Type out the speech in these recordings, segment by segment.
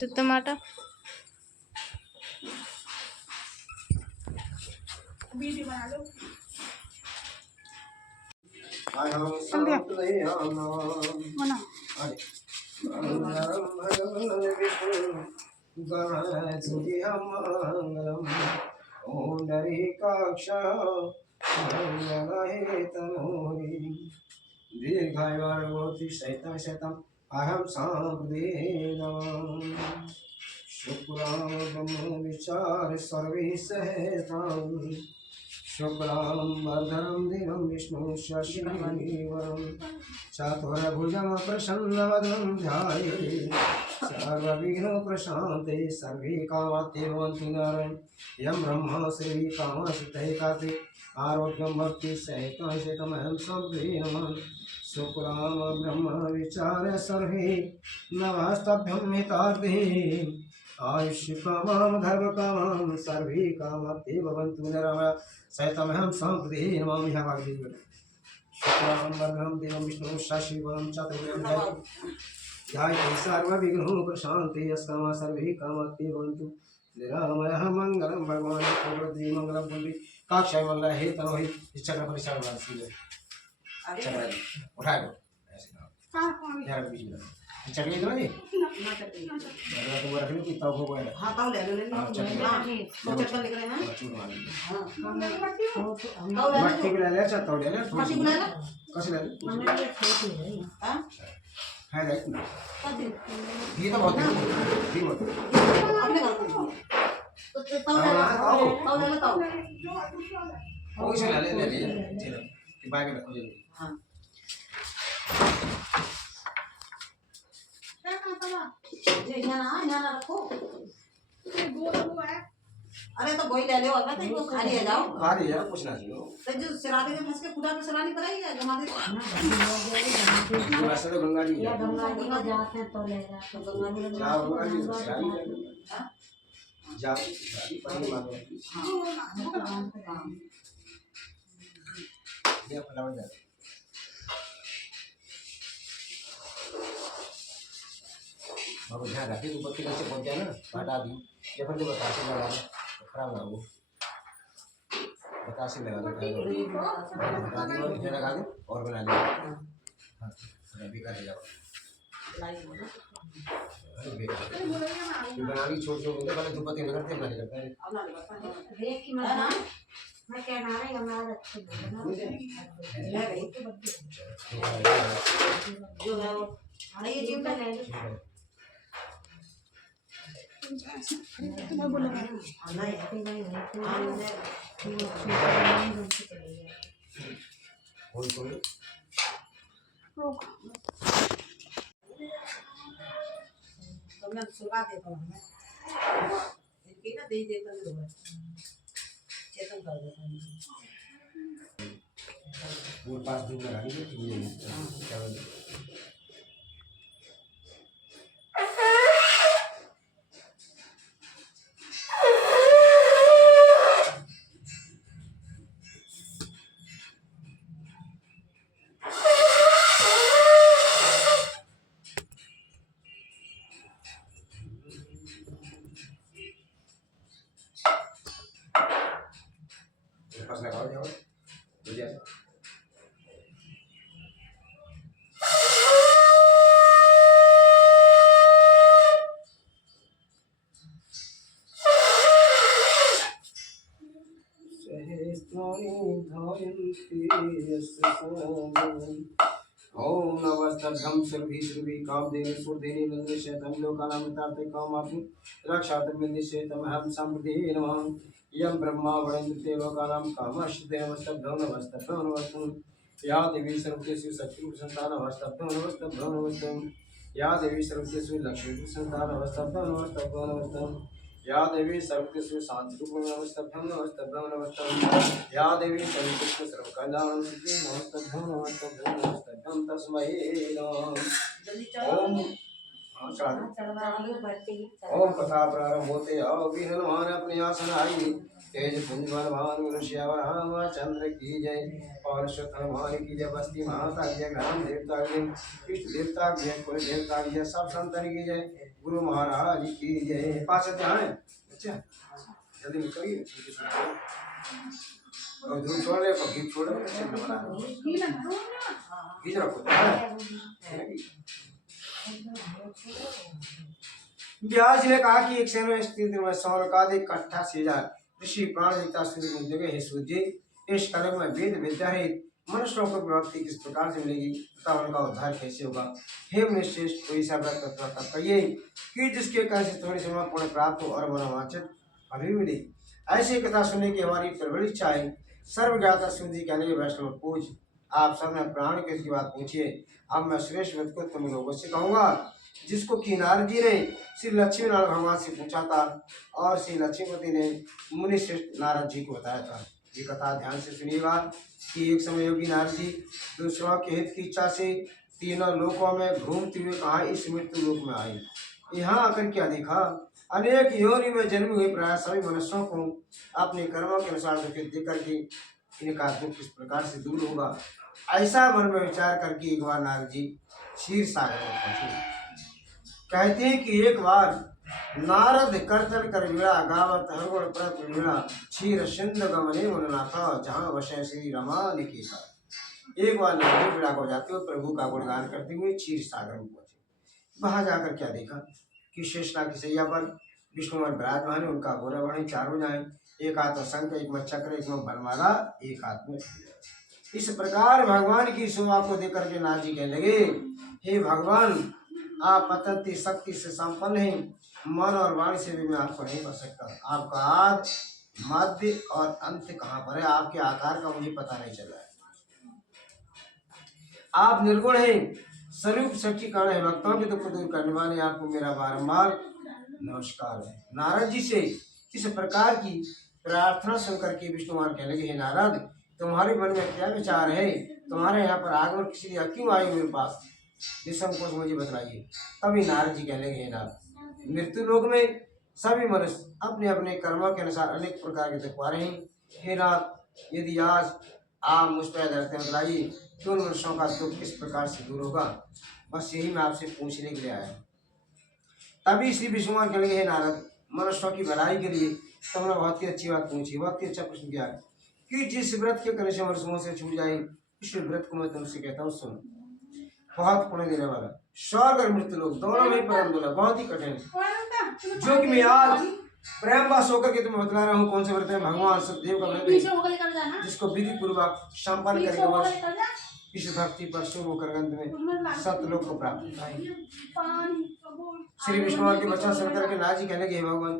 तो टमाटर वीडियो बना लो। दीर्घायुर्भवति शतं शतं अहं सांप्रदेयम् शुक्लां ब्रह्म विचार सर्वे सहस्राणि शुक्लां वरदं देवं विष्णु शशिवर्णं चतुर्भुजं प्रसन्नवदनं ध्यायेत् सर्वविघ्नोपशान्ते सर्वे कामार्थे भवन्तु नारायण यं ब्रह्मा श्री कामसिद्धये कार्तिक आरोग्यं भक्ति सहितं शतमहं संप्रीणमः शुक्लां ब्रह्म विचार सर्वे नमस्तभ्यं हितार्थे आयुष्य कामां धर्म कामां सर्वे कामार्थे भवन्तु नारायण सहितमहं संप्रति नमामि हवाग्निवेद शुक्लां वरदं देवं विष्णु शशिवर्णं चतुर्भुजं ध्यायेत् सर्वविघ्नोपशान्ते यस्कामाः सर्वे कामार्थे भवन्तु निरामयः मंगलम भगवान प्रकृति मंगलम पुंडी काक्षय मंगल हे तनो ही चक्र परिचार वासी है चक्र उठा लो ऐसे ना यार बीच में चक्र इधर नहीं ना चक्र तो वो रखने की तब हो गया हां ताऊ ले लो हां वो चक्कर लिख रहे हैं हां मट्टी को ले ले चाहता हूं ले ले मट्टी को ले ले कैसे ले हां है राइट ना ये तो बहुत है ये बहुत अपने घर को तो ताऊ ले ताऊ वो से ले ले चलो ये बैग में रखो जल्दी हां क्या खाता है? ये यहाँ रखो ये गोल हुआ है। अरे तो वही ले लो अगर तो वो खाली है जाओ खाली है कुछ ना चाहिए तो जो सिराते में फंस के खुदा पे सिरानी पड़ेगी है जमा दे वैसे तो गंगा जी या गंगा जी का जाते हैं तो ले जा तो गंगा जी जाओ गंगा जी सिरानी हां जाओ पानी मांगो हां ये फलावर जा बाबू ध्यान रखिए ऊपर के नीचे पहुंच जाए ना हटा दी ये फिर बतासे लगा खराब ना हो बतासे लगा दो हटा दी और ढेर लगा दो और बना दो हां अभी कर जाओ अरे बेटा ये बनानी छोड़ छोड़ के पहले दुपट्टे में करते बनाने करते हैं देख की मैं क्या ना है हमारा अच्छे ले गई जो है वो ये जिम का ले लो तुम्हें बोलेगा आना है बोल बोल रोक तो मैं शुरुआत देता हूं मैं इनकी ना दे देता हूं चेतन कर देता हूं वो 5 दिन लगा दी तो ये क्या पास लगाओ जाओ बुझे ओम नमस्तभ्यं सर्वी कामदेवी सुरदेवी नंदे शैतम लोकानामतार्थे कामापि रक्षातमिन्दिशेतम हम संप्रति नमः यं ब्रह्मा वरेन्द्र लोकानां कामश्चिते नमस्तभ्यं नमस्तभ्यं नमस्तभ्यं या देवी सर्वदेषु शक्तिसंतान नमस्तभ्यं नमस्तभ्यं नमस्तभ्यं या देवी सर्वदेषु लक्ष्मीसंतान नमस्तभ्यं नमस्तभ्यं नमस्तभ्यं या देवी सर्वदेषु शांतिरूपं नमस्तभ्यं नमस्तभ्यं नमस्तभ्यं या देवी सर्वदेषु सर्वकल्याणं नमस्तभ्यं नमस्तभ्यं नमस्तभ्यं तस्मै नमः ओम ओम कथा प्रारंभ होते अभी हनुमान अपने आसन आई तेज पुंज बलवान मनुष्यवराम चंद्र की जय और हनुमान की जय बस्ती माता की जय ग्राम देवता की जय इष्ट देवता की जय कुल देवता की जय सब संतन की जय गुरु महाराज की जय। 5 अध्याय। अच्छा जल्दी निकलिए। और दूध छोड़ ले, घी छोड़ ले, तो चिन्ह बना लो। घी लगा दो ना। घी रखो तो है। व्यास ने कहा कि एक सेना में स्थित में सौनकादि इकट्ठा सीधा ऋषि प्राण देवता सूर्य मुझ जगह हे सूर्य जी, इस कलम में वेद विद्या है, मनुष्यों को प्राप्ति किस प्रकार से मिलेगी तथा उनका उद्धार कैसे होगा। हे मुनिश्रेष्ठ, कोई सा व्रत तत्व तब कहिए कि जिसके कारण से थोड़ी समय पुण्य प्राप्त हो और मनोवांछित अभी मिले। ऐसी कथा सुनने की हमारी प्रबल इच्छा है। सर्वज्ञाता सूर्य जी कहने वैष्णव पूज, आप सबने प्राण की बात पूछिए। अब मैं श्रेष्ठ व्रत को तुम लोगों से कहूँगा, जिसको कि नारद जी ने श्री लक्ष्मी नारायण भगवान से पूछा था और श्री लक्ष्मीपति ने मुनि श्रेष्ठ नारद जी को बताया था। ये कथा ध्यान से सुनिएगा कि एक समय योगी नारद जी दूसरों के हित की इच्छा से तीनों लोकों में घूमते हुए कहा इस मृत्यु लोक में आए। यहाँ आकर क्या देखा, अनेक योनि में जन्म हुए प्राय सभी मनुष्यों को अपने कर्मों के अनुसार दुख दे करके इनका दुख किस प्रकार से दूर होगा। ऐसा मन में विचार करके एक बार नारद जी क्षीर सागर में पहुंचे। कहते हैं कि एक बार नारद करतल कर वीणा गावत हरगुण प्रत वीणा क्षीर सिंधु गमने मुननाथ जहाँ वशे श्री रमा निकेता। एक बार नारद वीणा को जाते हुए प्रभु का गुणगान करते हुए क्षीर सागर में पहुंचे। वहां जाकर क्या देखा कि शेषनाग की सैया पर विष्णु और विराजमान है, उनका घोड़ा बढ़े चारों जाए, एक हाथ में शंख, एक में चक्र, एक में बनमाला, एक हाथ में। इस प्रकार भगवान की शोभा को देख करके नाथ जी कहने लगे, हे भगवान, आप अत्यंत शक्ति से संपन्न हैं, मन और वाणी से भी मैं आपको नहीं कर सकता। आपका आदि मध्य और अंत कहाँ पर है, आपके आकार का मुझे पता नहीं चल रहा है। आप निर्गुण हैं, स्वरूप शक्ति कारण है, भक्तों के दुख दूर करने वाले, आपको मेरा बारंबार नमस्कार है। नारद जी से इस प्रकार की प्रार्थना सुनकर के विष्णु कुमार कहने लगे, हे नारद, तुम्हारे मन में क्या विचार है, तुम्हारे यहाँ पर आगमन किस लिए क्यों आए मेरे पास, निसंकोच मुझे बताइए। तभी नारद जी कहने लगे, हे नारद, मृत्यु लोक में सभी मनुष्य अपने अपने कर्मों के अनुसार अनेक प्रकार के दुख पा रहे हैं। हे नाथ, यदि आज आप मुझ पर धरते हैं बताइए कि उन मनुष्यों का दुख किस प्रकार से दूर होगा। बस यही मैं आपसे पूछने के लिए आया। तभी श्री विष्णु कहने लगे, हे नारद, मनुष्यों की भलाई के लिए तुमने बहुत ही अच्छी बात पूछी, बहुत ही अच्छा प्रश्न किया कि जिस व्रत के करने से मनुष्यों से छूट जाए, उस व्रत को मैं तुमसे कहता हूँ सुनो। बहुत पुण्य देने वाला, स्वर्ग और मृत्यु लोग दोनों में परम दुर्लभ, बहुत ही कठिन, जो कि मैं आज प्रेम वास होकर के तुम्हें बतला रहा हूँ। कौन से व्रत है? भगवान सतदेव का व्रत है, जिसको विधि पूर्वक संपन्न करके इस भक्ति पर शुभ होकर अंत में सतलोक को प्राप्त होता है। श्री विष्णु के वचन सुनकर के नाथ जी कहने लगे, भगवान,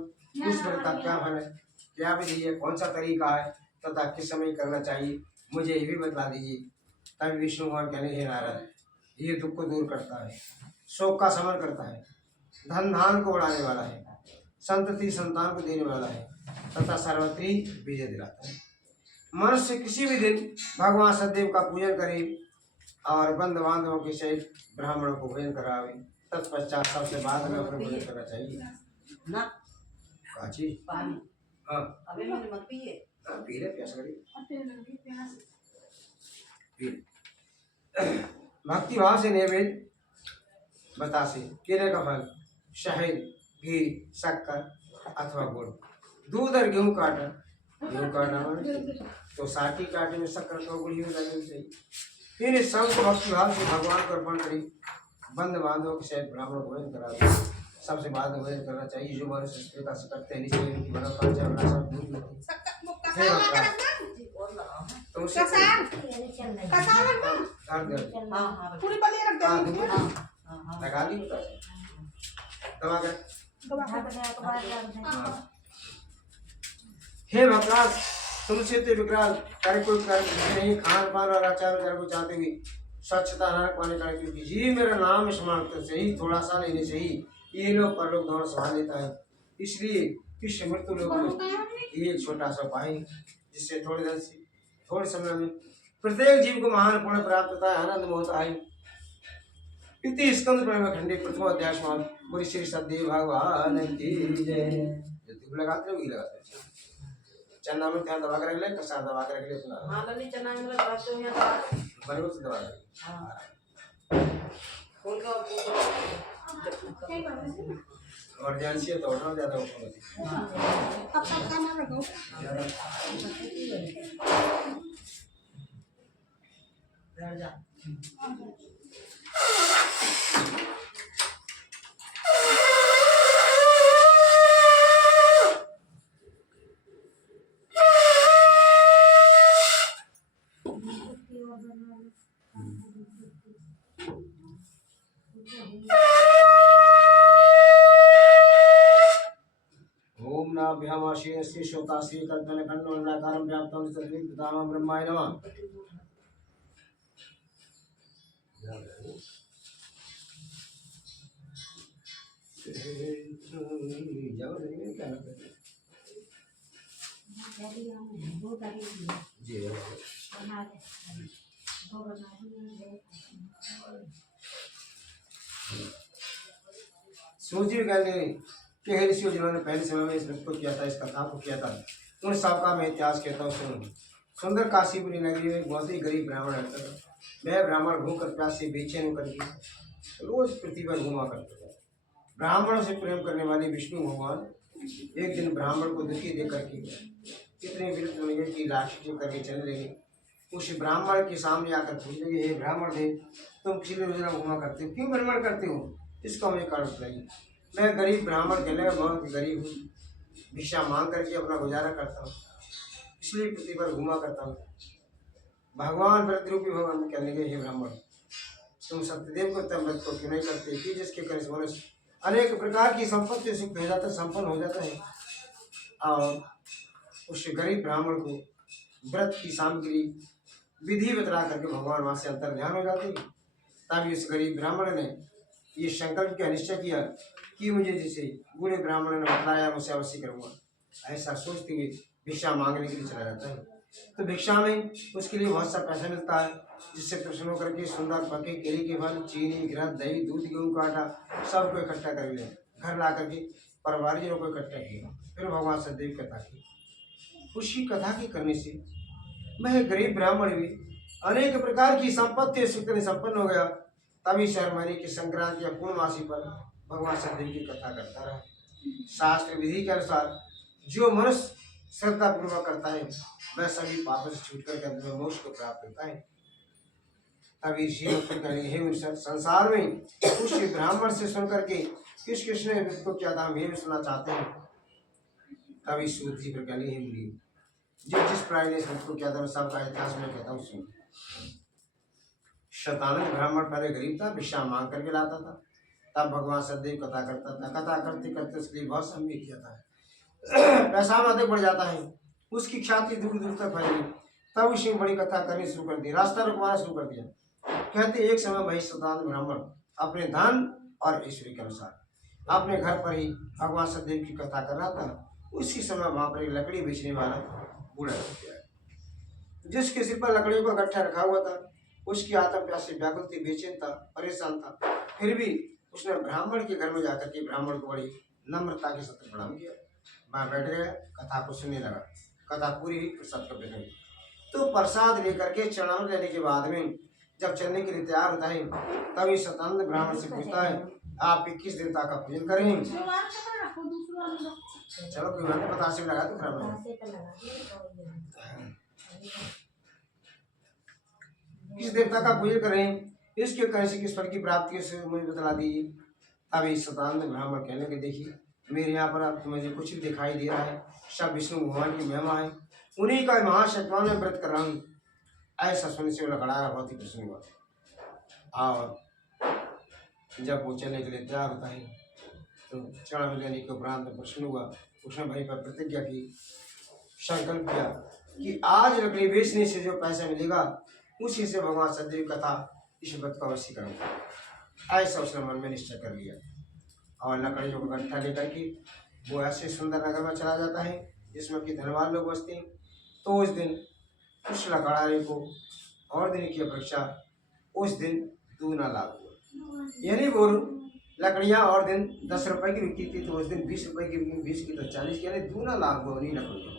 उस व्रत का क्या फल है, क्या विधि है, कौन सा तरीका है तथा किस समय करना चाहिए, मुझे ये भी बता दीजिए। तब विष्णु भगवान कहने लगे, नारद, ये दुख को दूर करता है, शोक का शमन करता है, धन धान को बढ़ाने वाला है, संतति संतान को देने वाला है तथा सर्वत्री विजय दिलाता है। मनुष्य किसी भी दिन भगवान सतदेव का पूजन करे और बंधु बांधवों के सहित ब्राह्मणों को भोजन करावे, तत्पश्चात सबसे बाद में अपने भोजन करना चाहिए ना। काची पानी, हाँ अभी मैंने मत पिए, पी ले, प्यास लगी पी। भक्ति भाव से नैवेद्य बतासे, केले का फल, शहद, घी, शक्कर अथवा गुड़, दूध और गेहूं काटा, गेहूं काटा तो साठी काटे में शक्कर का गुड़ ही लगानी चाहिए। इन सब को भक्ति भाव से भगवान को अर्पण करी, बंद बांधवों के सहित ब्राह्मण भोजन करा दे, सबसे बाद में भोजन करना चाहिए। जो मनुष्य इस प्रकार से करते हैं निश्चय उनकी मनोकांक्षा सब दूर होती है। तो उसे लगा दी दबा कर। हे भगवान, तुमसे तो विकराल कार्य कोई कार्य नहीं, खान पान और आचार विचार को चाहते हुए स्वच्छता नरक पाने का जी मेरा नाम स्मरण करते से ही थोड़ा सा लेने से ही ये लोग पर लोग दोनों संभाल लेता है। इसलिए इस मृत्यु लोग में एक छोटा सा उपाय जिससे थोड़े दिन से थोड़े समय में प्रत्येक जीव को महान पुण्य प्राप्त होता है, आनंद होता है। इति स्कंद प्रेम खंडे प्रथम अध्याय में बोली श्री सतदेव भगवान की जय। जो लगाते हो लगाते चन्ना में ध्यान दबा कर रख ले, कसा दबा कर रख ले अपना। हां लली चन्ना में लगाते हो या बड़े से दबा कर। हां खोल का इमरजेंसी है तो ऑर्डर ज़्यादा ओपन होती अब सब खाना लगाओ। ज़्यादा ओम नाभ्यामाशे श्री शोकाश्री कल्पन खंडोलाकारं व्याप्तं सद्विदामं ब्रह्माय नमः। जी सूर्य ज्ञानी के ऋषियों जिन्होंने पहले समय में इस व्रत को किया था, इस कथा को किया था, उन सबका मैं इतिहास कहता हूँ सुनो। सुंदर काशीपुरी नगरी में बहुत ही गरीब ब्राह्मण रहता था। वह ब्राह्मण भूख और प्यास से बेचैन होकर के रोज पृथ्वी पर घूमा करता था। ब्राह्मणों से प्रेम करने वाले विष्णु भगवान एक दिन ब्राह्मण को दुखी देख करके इतने विरुद्ध बन गए कि राक्षस करके चलने लगे। उस ब्राह्मण के सामने आकर पूछने लगे, हे ब्राह्मण देव, तुम किसी योजना घुमा करते हो, क्यों भ्रमण करते हो? इसका हमें कारण बताइए। मैं गरीब ब्राह्मण कहने का बहुत गरीब हूँ, भिक्षा मांग करके अपना गुजारा करता हूँ, इसलिए पृथ्वी पर घुमा करता हूँ। भगवान व्रतरूपी भगवान कहने लगे, हे ब्राह्मण, तुम सत्यदेव को तब व्रत को क्यों नहीं करते कि जिसके कारण से मनुष्य अनेक प्रकार की संपत्ति सुख हो जाता है, संपन्न हो जाता है। और उस गरीब ब्राह्मण को व्रत की सामग्री विधि बतला करके भगवान वहां से अंतर ध्यान हो जाते हैं। तभी उस गरीब ब्राह्मण ने ये संकल्प का निश्चय किया कि मुझे जिसे बूढ़े ब्राह्मण ने बतलाया मुझसे अवश्य करूँगा। ऐसा सोचते हुए भिक्षा मांगने के लिए चला जाता है। तो भिक्षा में उसके लिए बहुत सा पैसा मिलता है, जिससे प्रसन्न होकर के सुंदर पके केले के फल, चीनी, घृत, दही, दूध, गेहूँ का आटा सबको इकट्ठा कर ले घर ला करके परिवारजनों को इकट्ठा किया। फिर भगवान सदैव कथा की। उसी कथा की करने से वह गरीब ब्राह्मण भी अनेक प्रकार की संपत्ति सुख संपन्न हो गया। तभी शहर महीने की संक्रांति या पूर्णमासी पर भगवान सदैव की कथा करता रहा। शास्त्र विधि के अनुसार जो मनुष्य श्रद्धा पूर्वक करता है वह सभी पापों से छूट कर अंत में मोक्ष को प्राप्त होता है। तभी संसार में उस ब्राह्मण से सुनकर के किस कृष्ण ने को क्या था, हम ये सुनना चाहते हैं। तभी सूर्य पर कहने ही मिली जिस प्राणी ने सबको क्या था सबका इतिहास में कहता हूँ सुन। शतानंद ब्राह्मण पहले गरीब था, भिक्षा मांग करके लाता था। तब भगवान सदैव कथा करता था। कथा करते करते उसके लिए बहुत समय किया था। पैसा अधिक बढ़ जाता है, उसकी ख्याति दूर दूर तक फैली। तब उसने बड़ी कथा करनी शुरू कर दी, रास्ता रुकवाना शुरू कर दिया। कहते एक समय वही शतानंद ब्राह्मण अपने धन और ऐश्वर्य के अनुसार अपने घर पर ही भगवान सदैव की कथा कर रहा था। उसी समय वहां पर एक लकड़ी बेचने वाला बूढ़ा गया, जिसके सिर पर लकड़ियों का गट्ठा रखा हुआ था। उसकी आत्म प्यास से व्याकुल थी, बेचैन था, परेशान था। फिर भी उसने ब्राह्मण के घर में जाकर के ब्राह्मण को बड़ी नम्रता के साथ प्रणाम किया। वहां बैठ गया, कथा को सुनने लगा। कथा पूरी हुई, प्रसाद का वितरण। तो प्रसाद लेकर के चढ़ाव लेने के बाद में जब चलने के लिए तैयार होता है, तभी शतानंद ब्राह्मण से पूछता है, आप 21 देवता का पूजन करें? चलो कोई बात पता से लगा तो खराब किस देवता का पूजन करें, इसके कैसे किस फल की प्राप्ति से मुझे बतला दीजिए। तभी शतानंद ब्राह्मण कहने के, देखिए मेरे यहाँ पर अब मुझे कुछ भी दिखाई दे रहा है, सब विष्णु भगवान की महिमा है, उन्हीं का महाशक्तिमान में व्रत कर रहा हूँ। ऐसा सुनने से वो लकड़ाया बहुत ही प्रसन्न हुआ। और जब वो चलने के लिए तैयार होता है तो चढ़ाव लेने के उपरांत प्रसन्न हुआ। उसने भाई पर प्रतिज्ञा की, संकल्प किया कि आज लकड़ी बेचने से जो पैसा मिलेगा उसी से भगवान सदैव कथा इस व्रत को अवश्य करूँगा। ऐसा उसने मन में निश्चय कर लिया। और लकड़ियों को इकट्ठा लेकर के वो ऐसे सुंदर नगर में चला जाता है जिसमें कि धनवान लोग बसते हैं। तो उस दिन उस लकड़ारे को और दिन की अपेक्षा उस दिन दूना लाभ हुआ। यानी वो लकड़ियाँ और दिन 10 रुपए की बिकती थी तो उस दिन 20 रुपए की बिकी, 20 की तो 40 की, यानी दूना लाभ हुआ उन्हीं लकड़ियों।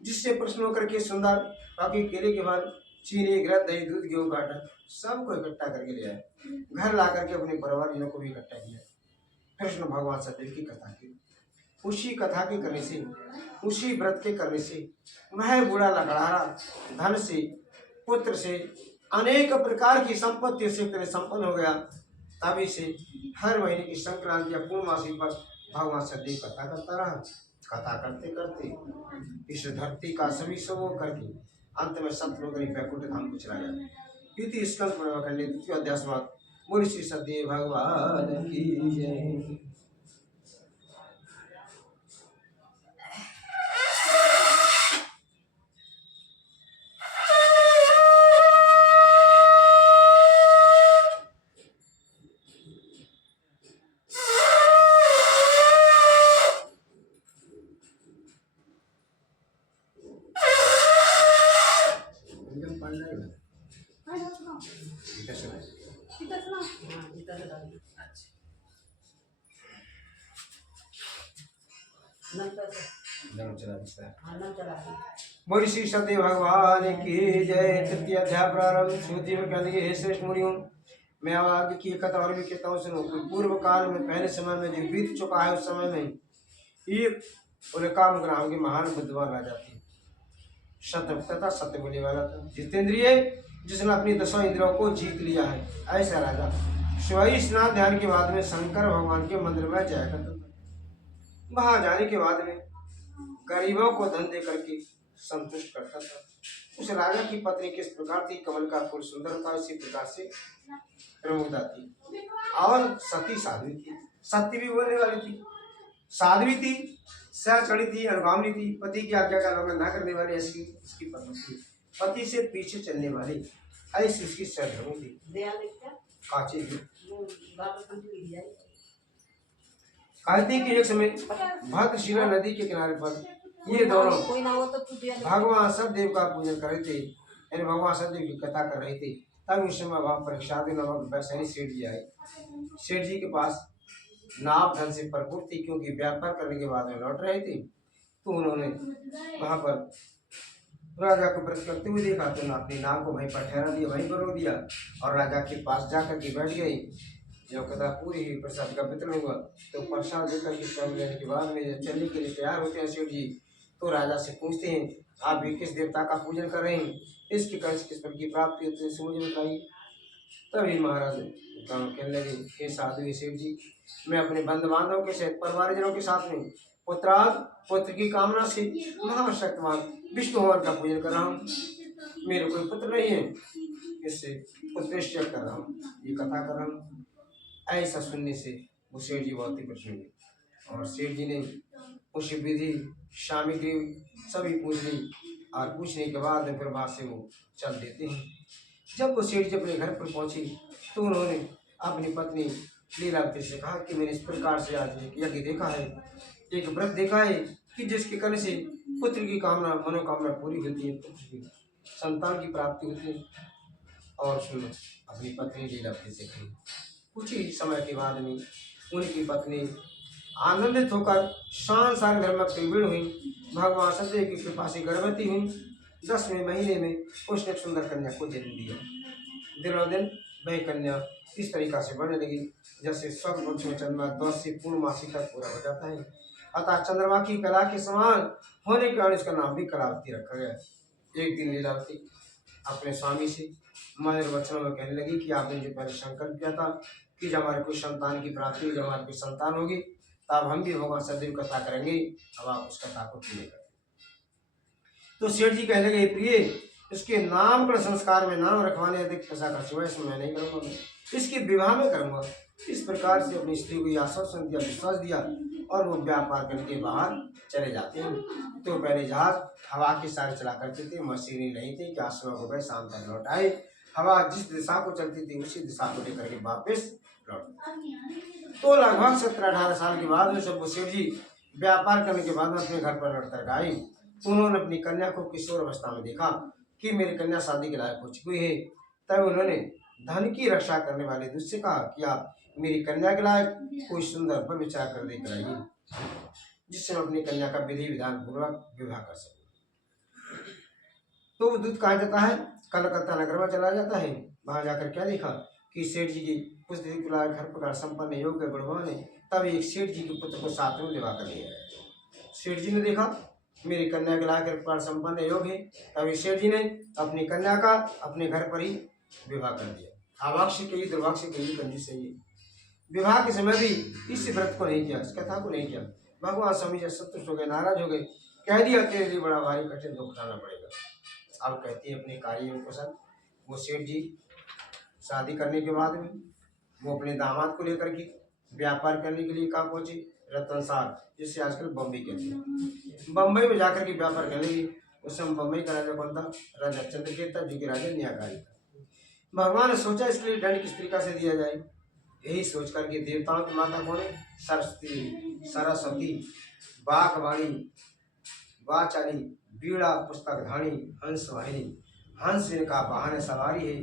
जिससे प्रश्न होकर के सुंदर बाकी केले के फल, चीनी, घृत, दही, दूध, गेहूँ का आटा सबको इकट्ठा करके ले आए। घर ला करके अपने परिवारजनों को भी इकट्ठा किया। कृष्ण भगवान सदैव की कथा की। उसी कथा के करने से, उसी व्रत के करने से वह बूढ़ा लकड़हारा धन से, पुत्र से, अनेक प्रकार की संपत्ति से संपन्न हो गया। तभी से हर महीने की संक्रांति या पूर्णमासी पर भगवान सदैव कथा करता रहा। कथा करते करते इस धरती का सभी सब करके अंत में सतलोक वैकुंठ धाम को चला गया। इति स्कंद खंडे द्वितीय अध्याय समाप्त। बोल श्री सदैव भगवान की जय। बोल श्री सत्यदेव भगवान की जय। तृतीय अध्याय प्रारंभ। श्रुति में कहने लगे, हे श्रेष्ठ मुनियों, मैं अब आगे की कथा और भी कहता हूँ, सुनो। पूर्व काल में पहले समय में जो बीत चुका है, उस समय में एक उल्काम ग्राम के महान बुद्धिमान राजा थे। सत्य था, सत्य बोलने वाला था, जितेंद्रिय, जिसने अपनी 10 इंद्रियों को जीत लिया है, ऐसा राजा सुबह स्नान ध्यान के बाद में शंकर भगवान के मंदिर में जाया करता था। वहां जाने के बाद में गरीबों को धन दे करके संतुष्ट करता था। उस राजा की पत्नी किस प्रकार थी? कमल का फूल सुंदर था, इसी प्रकार से प्रमुखता थी और सती साध्वी थी। सत्य भी बोलने वाली थी, साध्वी थी, सहचड़ी थी, अनुगामी थी, पति की आज्ञा का उल्लंघन न करने वाली ऐसी इसकी पत्नी थी। पति से पीछे चलने वाली ऐसी इसकी सहधर्मी थी। काची थी। कहती कि एक समय भद्रशिला नदी के किनारे पर ये दोनों भगवान सतदेव का पूजन कर रहे थे, यानी भगवान सतदेव की कथा कर रहे थे। तब उस समय वहां परीक्षादि नामक वैशाली सेठ जी आए। सेठ जी के पास नाव धन से भरपूर थी, क्योंकि व्यापार करने के बाद में लौट रहे थे। तो उन्होंने वहां पर राजा को व्रत करते हुए देखा, तो अपनी नाव को वहीं पर ठहरा दिया, वहीं पर रोक दिया और राजा के पास जाकर के बैठ गई। जब कथा पूरी हुई, प्रसाद का वितरण हुआ, तो प्रसाद लेकर के सब लेने के बाद में चलने के लिए तैयार होते हैं सेठ जी। तो राजा से पूछते हैं, आप भी किस देवता का पूजन कर रहे हैं? इसकी कर्ज किस पर की प्राप्ति होती है, मुझे बताइए। तभी महाराज कहने लगे, हे साधु सेठ जी, मैं अपने बंधु बांधवों के साथ, परिवारजनों के साथ में पुत्र की कामना से महाशक्तिमान विष्णु भगवान का पूजन कर रहा हूँ। मेरे कोई पुत्र नहीं है, इससे पुत्रेष्टि कर रहा हूँ, ये कथा कर रहा हूँ। ऐसा सुनने से वो सेठ जी बहुत ही प्रसन्न हुए और सेठ जी ने उस विधि सामग्री सभी पूछ ली और पूछने के बाद फिर वहां से वो चल देते हैं। जब वो सेठ जी अपने घर पर पहुंची, तो उन्होंने अपनी पत्नी लीलावती से कहा कि मैंने इस प्रकार से आज एक यज्ञ देखा है, एक व्रत देखा है कि जिसके करने से पुत्र की कामना, मनोकामना पूरी होती है, पुत्र की संतान की प्राप्ति होती है। और सुनो, अपनी पत्नी लीलावती से कही। कुछ ही समय के बाद में उनकी पत्नी आनंदित होकर सांसारिक धर्म में प्रवीण हुई। भगवान सतदेव की कृपा से गर्भवती हुई। 10वें महीने में उसने सुंदर कन्या को जन्म दिया। दिनों दिन वह कन्या इस तरीका से बढ़ने लगी जैसे सब वृक्ष में चंद्रमा 10 से पूर्णमासी तक पूरा हो जाता है। अतः चंद्रमा की कला के समान होने के कारण इसका नाम भी कलावती रखा गया। एक दिन लीलावती अपने स्वामी से मधुर वचनों में कहने लगी कि आपने जो पहले संकल्प किया था कि जब हमारे को संतान की प्राप्ति हुई, जब हमारे को संतान होगी, तब हम भी भगवान सदैव कथा करेंगे। अब आप उस कथा को पूरे करें। तो सेठ जी कहने लगे, प्रिय, इसके नामकरण संस्कार में नाम रखवाने अधिक पैसा खर्च हुआ, इसमें मैं नहीं करूँगा, मैं इसके विवाह में करूँगा। इस प्रकार से अपनी स्त्री को आश्वासन दिया, विश्वास दिया और वो व्यापार करके बाहर चले जाते हैं। तो पहले जहाज हवा के सारे चला करते थे, मशीनें नहीं थी कि आज सुबह हो गए शाम तक लौट आए। हवा जिस दिशा को चलती थी उसी दिशा को लेकर के वापस लौट। तो लगभग 17-18 साल के बाद में सब सेठ जी व्यापार करने के बाद अपने घर पर लौट कर आई। उन्होंने अपनी कन्या को किशोर अवस्था में देखा कि मेरी कन्या शादी के लायक हो चुकी है। तब उन्होंने धन की रक्षा करने वाले दूत से कहा कि आप मेरी कन्या के लायक कोई सुंदर पर विचार कर लेकर आइए, जिससे मैं अपनी कन्या का विधि विधान पूर्वक विवाह कर सकूं। तो वो दूत कहा जाता है, कलकत्ता नगर में चला जाता है। वहां जाकर क्या देखा कि सेठ जी की पुत्री के लायक हर प्रकार संपन्न योग्य गुणवान तब एक सेठ जी के पुत्र को साथ में विवाह कर लिया गया। सेठ जी ने देखा मेरी कन्या के लायक पर संपन्न योग्य है, तभी सेठ जी ने अपनी कन्या का अपने घर पर ही विवाह कर दिया। आवाक्ष के लिए दुर्भाग्य के लिए कंजूस से ही विवाह के समय भी इस व्रत को नहीं किया, इस कथा को नहीं किया। भगवान स्वामी जी संतुष्ट हो गए, नाराज हो गए, कह दिया तेरे लिए बड़ा भारी कठिन दुख उठाना पड़ेगा। अब कहती है अपने कार्य में कुशल वो सेठ जी शादी करने के बाद में वो अपने दामाद को लेकर के व्यापार करने के लिए कहाँ पहुंचे, रतन सागर, जिससे आजकल बम्बई कहते हैं। बम्बई में जाकर के व्यापार करने लगी। उस समय बम्बई का राजा कौन था, राजा चंद्रकेत था, जो कि राजा न्यायकारी था। भगवान ने सोचा इसके लिए दंड किस तरीका से दिया जाए, यही सोच करके देवताओं की माता कौन है, सरस्वती, सरस्वती, बागवाणी, वाचाली, बीड़ा पुस्तक धानी, हंस वाहिनी। हंस इनका वाहन सवारी है,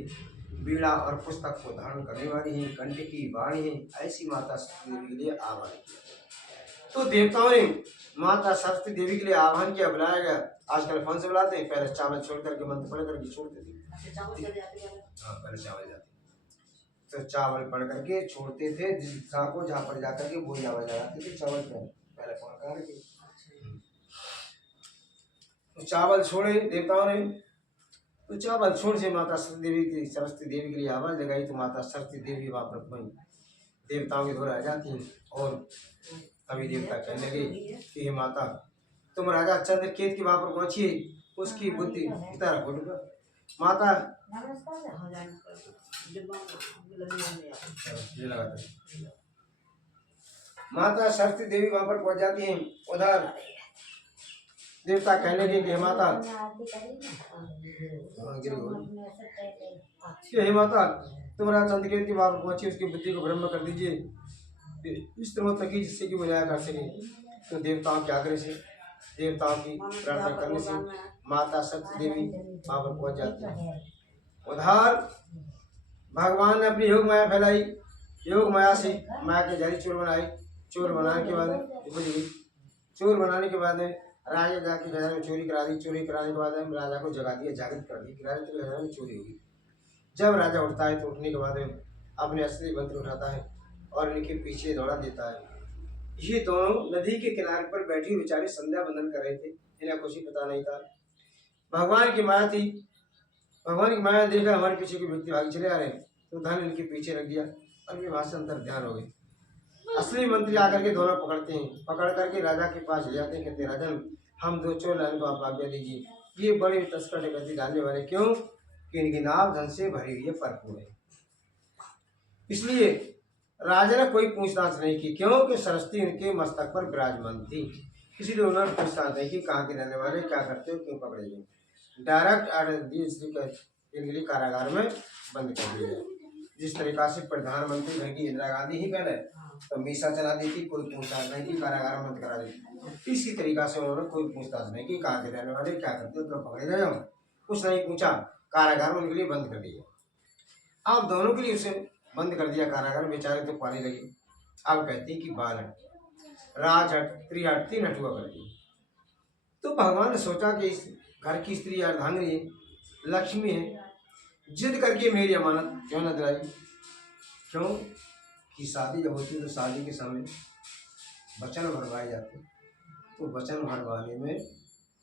बीड़ा और पुस्तक को धारण करने वाली है, कंठ की वाणी है, ऐसी माता सरस्वती देवी के लिए आह्वान किया। तो देवताओं ने माता सरस्वती देवी के लिए आह्वान किया, बुलाया गया। आजकल फोन से बुलाते हैं, पहले चावल छोड़ करके मंत्र पढ़ करके छोड़ते थे। हाँ, पहले चावल जाते, तो चावल पढ़ करके छोड़ते थे, जिस दिशा को जहाँ पर जाकर के वो आवाज लगाते थे चावल पहले फोन करके। तो चावल छोड़े देवताओं ने, तो चावल छोड़ से माता सरस्वती देवी के लिए आवाज लगाई। तो माता सरस्वती देवी वहाँ पर देवताओं के द्वारा आ जाती हैं। और अभी देवता कहने लगे कि हे माता, तुम राजा चंद्रकेत की वहाँ पर पहुंचिए, उसकी बुद्धि पिता रखो। माता माता सरस्वती देवी वहाँ पर पहुंच जाती हैं। उधर देवता कहने लगे कि हे माता, तुम राजा चंद्रकेत की वहाँ पर पहुंची, उसकी बुद्धि को ब्रह्म कर दीजिए इस तरह तक की जिससे कि न्याय कर सके। तो देवताओं के आग्रह से, देवताओं की प्रार्थना करने से माता सरस्वती देवी वहाँ पर पहुंच जाती है। उधर भगवान ने अपनी योग माया फैलाई, योग माया से माया के जरी चोर बनाई। चोर बनाने के बाद चोर बनाने के बाद राजा जाके खजाने में चोरी करा दी। चोरी कराने के बाद राजा को जगा दिया, जागृत कर दी, राजा के खजाने में चोरी होगी। जब राजा उठता है तो उठने के बाद अपने असली मंत्र उठाता है और इनके पीछे दौड़ा देता है। ये दोनों नदी के किनारे पर बैठी बेचारी संध्या बंदन कर रहे थे, इन्हें कुछ ही पता नहीं था। भगवान की माया थी, भगवान की माया देखकर हमारे पीछे के व्यक्ति भाग चले आ रहे, तो धन इनके पीछे रख दिया और वे वहां से अंतर ध्यान हो गए। असली मंत्री आकर के दोनों पकड़ते हैं, पकड़ करके राजा के पास ले जाते हैं। कहते राजन, हम दो चोर लाने को आप आज्ञा दीजिए, ये बड़े तस्कर डकैती डालने वाले, क्यों कि इनकी नाव धन से भरी हुई है, भरपूर है। इसलिए राजा ने कोई पूछताछ नहीं की, क्योंकि सरस्वती इनके मस्तक पर विराजमान थी। इसलिए उन्होंने पूछताछ नहीं की कहाँ के रहने वाले, क्या करते हो, क्यों पकड़े गए। डायरेक्ट आर्डर दिए, इनके लिए कारागार में बंद कर दिया। जिस तरीका से प्रधानमंत्री घर की इंदिरा गांधी ही पहले तो मीसा चला दी थी, कोई पूछताछ नहीं की, कारागार में बंद करा दी। इसी तरीका से उन्होंने कोई पूछताछ नहीं की, कहाँ के रहने वाले, क्या करते हो, क्यों पकड़े गए हो, कुछ नहीं पूछा, कारागार में उनके लिए बंद कर दिया। अब दोनों के लिए उसे बंद कर दिया कारागार में, बेचारे तो पाने लगे। अब कहती कि बाल हट, राज हट, त्रिहट, तीन हटुआ कर दी। तो भगवान ने सोचा कि इस घर की स्त्री अर्धांगिनी लक्ष्मी है, जिद करके मेरी अमानत क्यों न दिलाई। क्यों कि शादी जब होती है तो शादी के समय वचन भरवाए जाते, तो वचन भरवाने में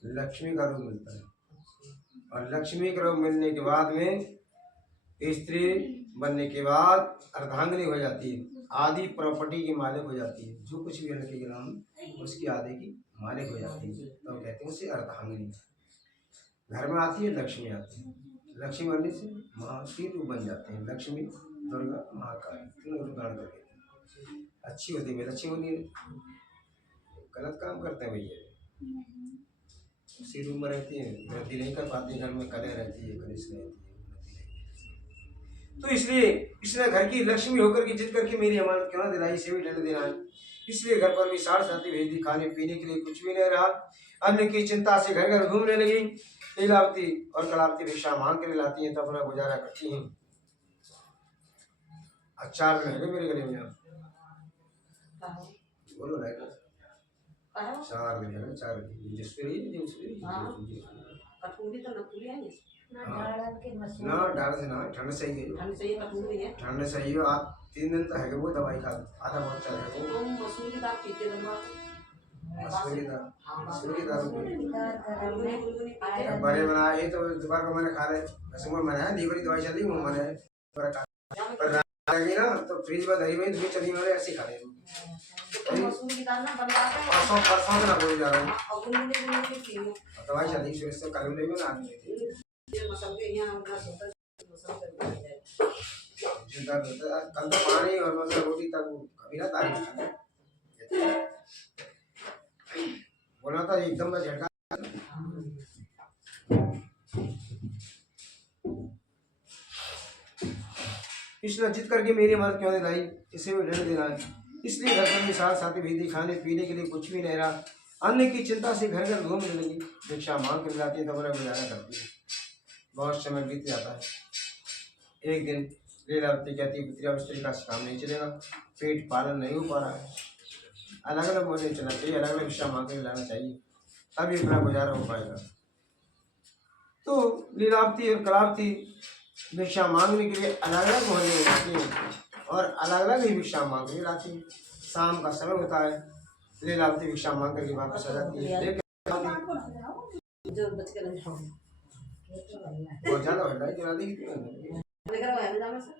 लक्ष्मी का रूप मिलता है, और लक्ष्मी का रूप मिलने के बाद में स्त्री बनने के बाद अर्धांगिनी हो जाती है, आधी प्रॉपर्टी की मालिक हो जाती है, जो कुछ भी लड़के के नाम उसकी आधे की मालिक हो जाती है, तो कहते हैं उसे अर्धांगिनी। घर में आती है लक्ष्मी आती है, लक्ष्मी बनने से तीन रूप बन जाते हैं, लक्ष्मी, दुर्गा, महाकाली, तीनों रूप धारण करके अच्छी होती है। लक्ष्मी होनी गलत काम करते हैं भैया, उसी रूप में रहती है, वृद्धि नहीं कर पाती, घर में कले रहती है, कलेश रहती है। तो इसलिए इसने घर की लक्ष्मी होकर के जिद करके मेरी अमानत क्यों ना दिलाई, इसे भी दंड देना है। इसलिए घर पर भी साढ़ साथी भेज दी, खाने पीने के लिए कुछ भी नहीं रहा। अन्न की चिंता से घर घर घूमने लगी। लीलावती और कलावती भिक्षा मांग कर लाती हैं तो अपना गुजारा करती हैं। चार दिन है मेरे गले में, बोलो ना, 4 दिन है, 4 दिन। कटोरी तो नकुली है ना ढालन के मसूर ना डर से ना ठंड सही है ठंड से ये कटोरी है ठंड सही है आप 3 दिन तक है वो दवाई खा आधा बहुत चल है वो तुम मसूर की दाल पीते रहो मसूरी की दाल गरम में आयरन बड़े बनाए ये तो दोबारा को मैंने खा रहे वैसे वो मैंने लीवर की दवाई चल रही हूँ मैंने पर लगी ना तो फ्रिज में दही में चली मैंने ऐसी खा रही मसूर की दाल ना बनवाते हैं परसों परसों से ना बोल जा रहा हूँ और गुनगुने पीओ दवाई चल रही सुरेश से कल में ना आदमी ये मसाले यहाँ अपना सोता मसाले जिंदा रहता है कल तो पानी और मतलब रोटी तक कभी ना तारीफ बोला था एकदम मैं झटका इसलिए जिद करके मेरी मदद क्यों दिलाई इसे भी डर देना इसलिए घर पर भी साथ साथी भीदी खाने पीने के लिए कुछ भी नहीं रहा अन्न की चिंता से घर घर घूमने लगी भिक्षा मांग कर लाती है तब गुजारा करती है बहुत समय बीत जाता है एक दिन लीलावती कहती है पुत्री अब स्त्री का काम नहीं चलेगा पेट पालन नहीं हो पा रहा है अलग अलग मुझे चलना चाहिए अलग अलग भिक्षा मांग कर लाना चाहिए तभी अपना गुजारा हो पाएगा तो लीलावती और कलावती भिक्षा मांगने के लिए अलग अलग मोहल्ले में जाती हैं और अलग अलग ही भिक्षा मांग कर लाती हैं शाम का समय होता है लीलावती भिक्षा मांग करके वापस आ जाती है जो बच के रह जाओ बहुत ज़्यादा हो रहा है कितनी लेकर आया ना जाने से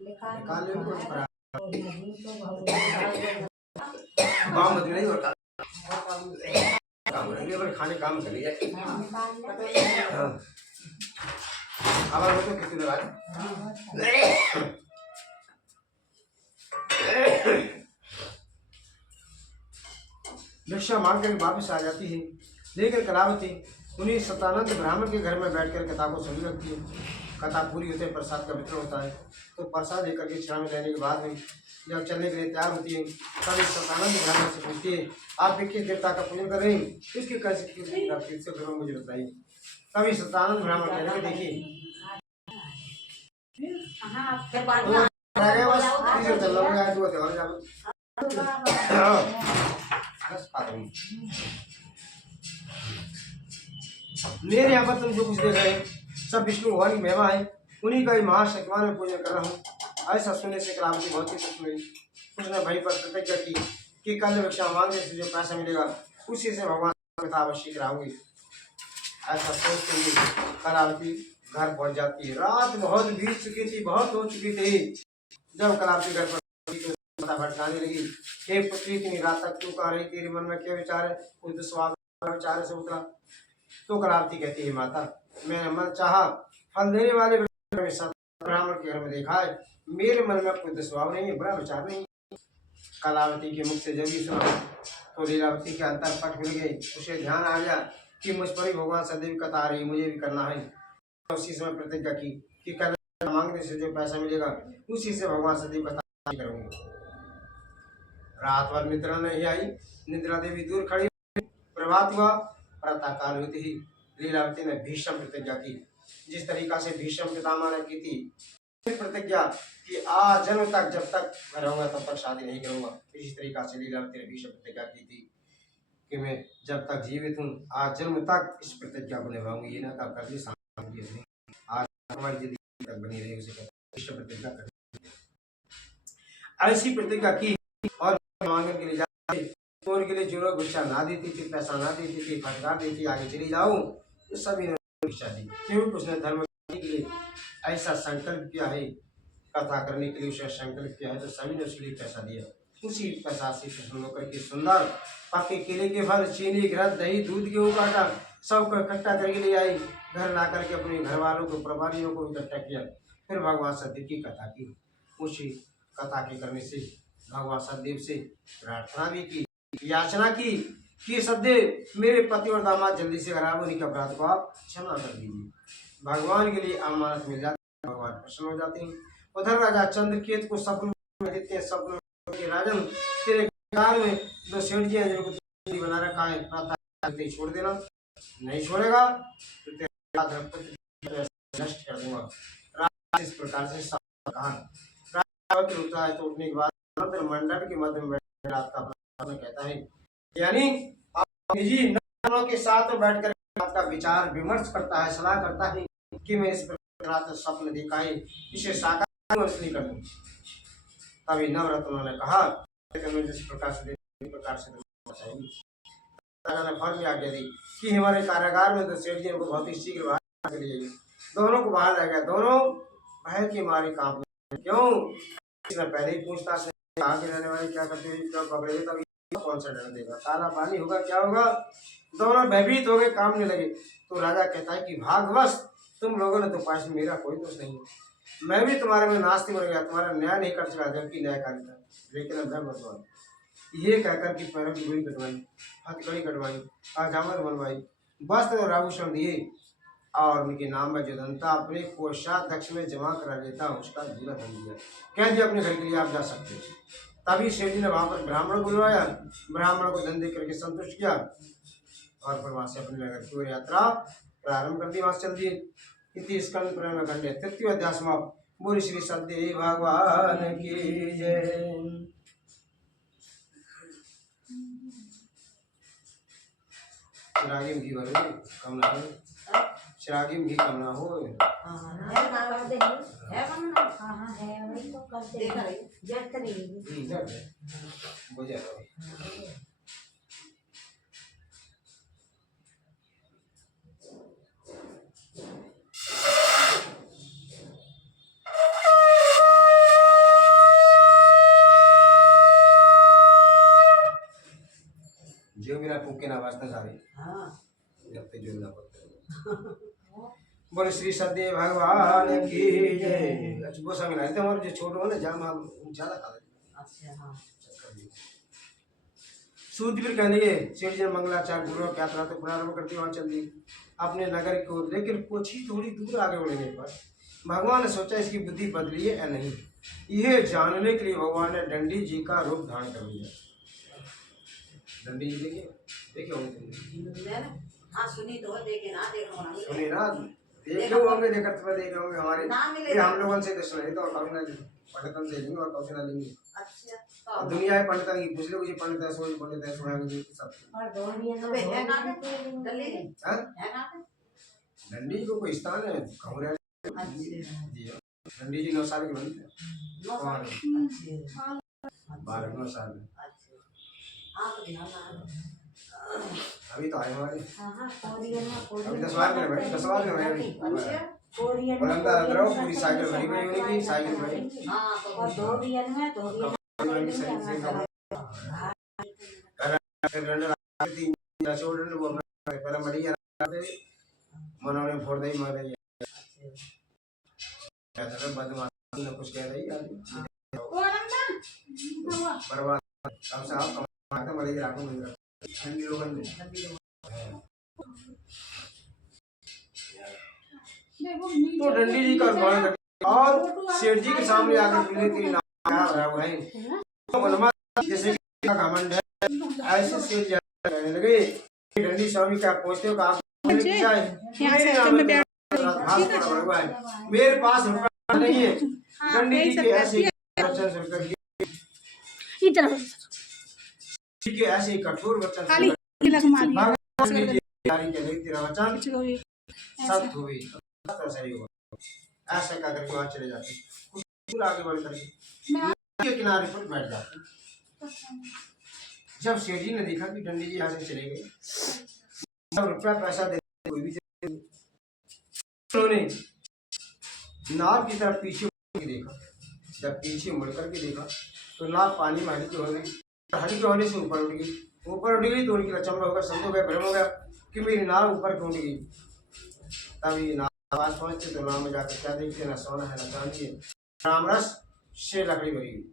निकाल ले कुछ करा तो काम मत नहीं होता काम नहीं पर खाने काम कर लिया हाँ अब आप तो कितनी दवा भिक्षा मांग कर वापस आ जाती है लेकिन कलावती उन्हीं सतानंद ब्राह्मण के घर में बैठकर कथा को सुन लगती है कथा पूरी होते प्रसाद का वितरण होता है तो प्रसाद लेकर के क्षण में लेने के बाद में जब चलने के लिए तैयार होती है तब इस सतानंद ब्राह्मण से पूछती है आप किस देवता का पूजन कर रहे हैं इसके कैसे मुझे बताइए तभी सतानंद ब्राह्मण कहने में देखिए फिर बाद में मेरे यहाँ पर तुम जो कुछ देख रहे हैं सब विष्णु भगवान की महिमा है उन्हीं का ही महाशक्तिमान में पूजन कर रहा हूँ ऐसा सुनने से कलावती बहुत ही खुश हुई उसने भाई पर प्रतिज्ञा की कि कल भिक्षा मांगने से जो पैसा मिलेगा उसी से भगवान कथा अवश्य कराऊंगी ऐसा सोचते हुए कलावती घर पहुंच जाती है रात बहुत बीत चुकी थी बहुत हो चुकी थी जब कलावती घर पर भटकाने लगी हे पुत्री इतनी रात तक क्यों कह रही तेरे मन में क्या विचार है कुछ दुस्वाद विचार से उतरा तो कलावती कहती है माता मैंने मन चाहा फल देने वाले ब्राह्मण के घर में देखा है मेरे मन में कोई दुस्वाव नहीं है बुरा विचार नहीं कलावती के मुख से जब भी सुना तो लीलावती के अंतर पट मिल गई उसे ध्यान आ गया कि मुझ पर ही भगवान सदैव कथा आ रही मुझे भी करना है उसी समय प्रतिज्ञा की कि कल मांगने से जो पैसा मिलेगा उसी से भगवान सदैव कथा करूंगी रात भर निद्रा नहीं आई निद्रा देवी दूर खड़ी प्रभात हुआ प्रातः काल होते ही लीलावती ने भीषम प्रतिज्ञा की जिस तरीका से भीषम पितामह ने की थी प्रतिज्ञा कि आजन्म तक जब तक मैं रहूंगा तब तक शादी नहीं करूंगा इसी तरीका से लीलावती ने भीषम प्रतिज्ञा की थी कि मैं जब तक जीवित हूँ आजन्म तक इस प्रतिज्ञा को निभाऊंगी ये ना कब कर दी आज हमारी जिंदगी तक बनी रही उसे भीषम प्रतिज्ञा कर ऐसी प्रतिज्ञा की और मांगने के लिए जाती तो उनके लिए जो भिक्षा ना देती थी पैसा ना देती थी फटकार देती आगे चली जाऊं तो सभी ने भिक्षा दी क्योंकि उसने धर्म के लिए ऐसा संकल्प किया है कथा करने के लिए उसने संकल्प किया है तो सभी ने उसके लिए पैसा दिया उसी पैसा से प्रसन्न होकर के सुंदर पक्के केले के फल चीनी घृत दही दूध गेहूं का आटा सबको इकट्ठा करके ले आई घर ला करके अपने घर वालों को प्रभारियों को इकट्ठा किया फिर भगवान सत्य की कथा की उसी कथा के करने से भगवान सतदेव से प्रार्थना भी की याचना की कि सतदेव मेरे पति और दामाद जल्दी से घर उन्हीं के अपराध को आप क्षमा कर दीजिए भगवान के लिए अमानत मिल जाती है भगवान प्रसन्न हो जाते हैं उधर राजा चंद्रकेत को स्वप्न में देते हैं स्वप्न के राजन तेरे कार में दो सेठ जी हैं जिनको बना रखा है प्रातः छोड़ देना नहीं छोड़ेगा तो तेरा नष्ट कर दूंगा इस प्रकार से होता है तो उठने के बाद मंडप के मध्य में रात का कहता है यानी आप जी के साथ बैठ कर आपका विचार विमर्श करता है, सलाह करता है कि मैं इस प्रकार स्वप्न देखा है, इसे साकार नहीं कर दूं। तभी नवरत्नों ने कहा जिस प्रकार से बताएंगे। राजा ने फर्ज में आज्ञा दी कि हमारे कारागार में तो सेठ जी को बहुत ही शीघ्र बाहर के लिए दोनों को बाहर रह गया। दोनों भय की मारी कांप क्यों? इसने पहले ही पूछताछ कहा कि रहने वाले क्या करते हुए क्यों पकड़े तभी कौन सा डर देगा, काला पानी होगा, क्या होगा? दोनों भयभीत हो गए, काम नहीं लगे। तो राजा कहता है कि भागवश तुम लोगों ने तो पास में मेरा कोई दोष नहीं, मैं भी तुम्हारे में नास्तिक बन गया, तुम्हारा न्याय नहीं कर सका जबकि न्यायकारिता, लेकिन अब मैं बदलवा ये कहकर कि पैरों की गुड़ी कटवाई, हथकड़ी कटवाई, आजामत बनवाई, वस्त्र और आभूषण दिए और उनके नाम में जो धन था अपने कोषाध्यक्ष में जमा करा लेता उसका दूल्हा धन दिया, कह दिया अपने घर के लिए आप जा सकते हैं। तभी सेठ जी ने वहां पर ब्राह्मण बुलवाया, ब्राह्मण को धन दे करके संतुष्ट किया और फिर वहां से अपनी नगर की ओर यात्रा प्रारंभ कर दी। वहां से चल दिए। इति स्कंद पुराण खंड तृतीय अध्याय समाप्त। बोल श्री सत्य भगवान की जय। चिरागी घी भरे कमना हो, चिरागी घी कमना हो। है बाबा दे है बनना हां है वही तो कर दे जट रही जट बुझा रहो। जो बिना फूके ना वास्ता सारी हाँ जब तक जो ना पड़ता बोले श्री सत्य भगवान की जय। अच्छा वो संग नहीं थे हमारे जो छोटे हो ना जाम हम ज्यादा खा लेते। अच्छा हाँ सूर्य फिर कहने लगे सेठ जी मंगलाचार पूर्वक यात्रा तो प्रारंभ करती वहां चल दी अपने नगर की ओर। लेकिन कुछ ही थोड़ी दूर आगे बढ़ने पर भगवान ने सोचा इसकी बुद्धि बदली है या नहीं, यह जानने के लिए भगवान ने डंडी जी का रूप धारण कर लिया। डंडी जी देखिए देखिए होंगे हाँ सुनी तो देखे ना देखो ना सुनिए ना देखे होंगे देखकर तुम्हें देखे होंगे हमारे ये हम लोगों से दर्शन नहीं तो और कभी ना पंडितन से लेंगे और कभी ना लेंगे। अच्छा और दुनिया है पंडितन की पूछ लो कुछ पंडित है सोई पंडित है सोएंगे सब और दोनिया तो है ना डली हां है ना डंडी को कोई स्थान है खमरे अच्छा जी डंडी जी 9 साल के बनते हैं और अच्छा 12 साल हाँ तो ध्यान ना अभी तो आए हमारे हां कोरियन में अभी 10 बार में बैठे 10 बार में बैठे अच्छा कोरियन और अंदर अंदर वो पूरी साइकिल भरी हुई होगी साइकिल भरी हाँ तो और दोरियन में दोरियन पहले मरी मनोने फोड़ दे मारे बदमाश ने कुछ कह रही बर्बाद कम से आप कमाते मरी राखो मिल ठंडी लोगन तो डंडी जी का अनुमान और सेठ जी के सामने आकर मिले तेरी नाम क्या रहा है तो बलमा जैसे कि घमंड है ऐसे सेठ जी कहने लगे डंडी स्वामी क्या पूछते हो आप मेरे पास रुपया नहीं है। डंडी जी के ऐसे ठीक है ऐसे कठोर वचन तेरा वचन सत्य हुई तो सही होगा ऐसा क्या करके वहां चले जाते कुछ आगे बढ़ करके के किनारे पर बैठ जाते। जब सेठ जी ने देखा कि डंडी जी यहाँ से चले गए जब रुपया पैसा दे कोई भी उन्होंने नाव की तरफ पीछे देखा। जब पीछे मुड़ करके देखा तो नाव पानी में हल्की हो गई, हल्की होने से ऊपर उठ गई। ऊपर उठ गई तो उनकी अचंभा होगा, समझ हो गया, भ्रम हो गया कि मेरी नाव ऊपर क्यों उठ गई। तभी नाव पास पहुंचते तो नाव में जाकर क्या देखते ना सोना है ना चांदी है, रामरस से लकड़ी भरी हुई।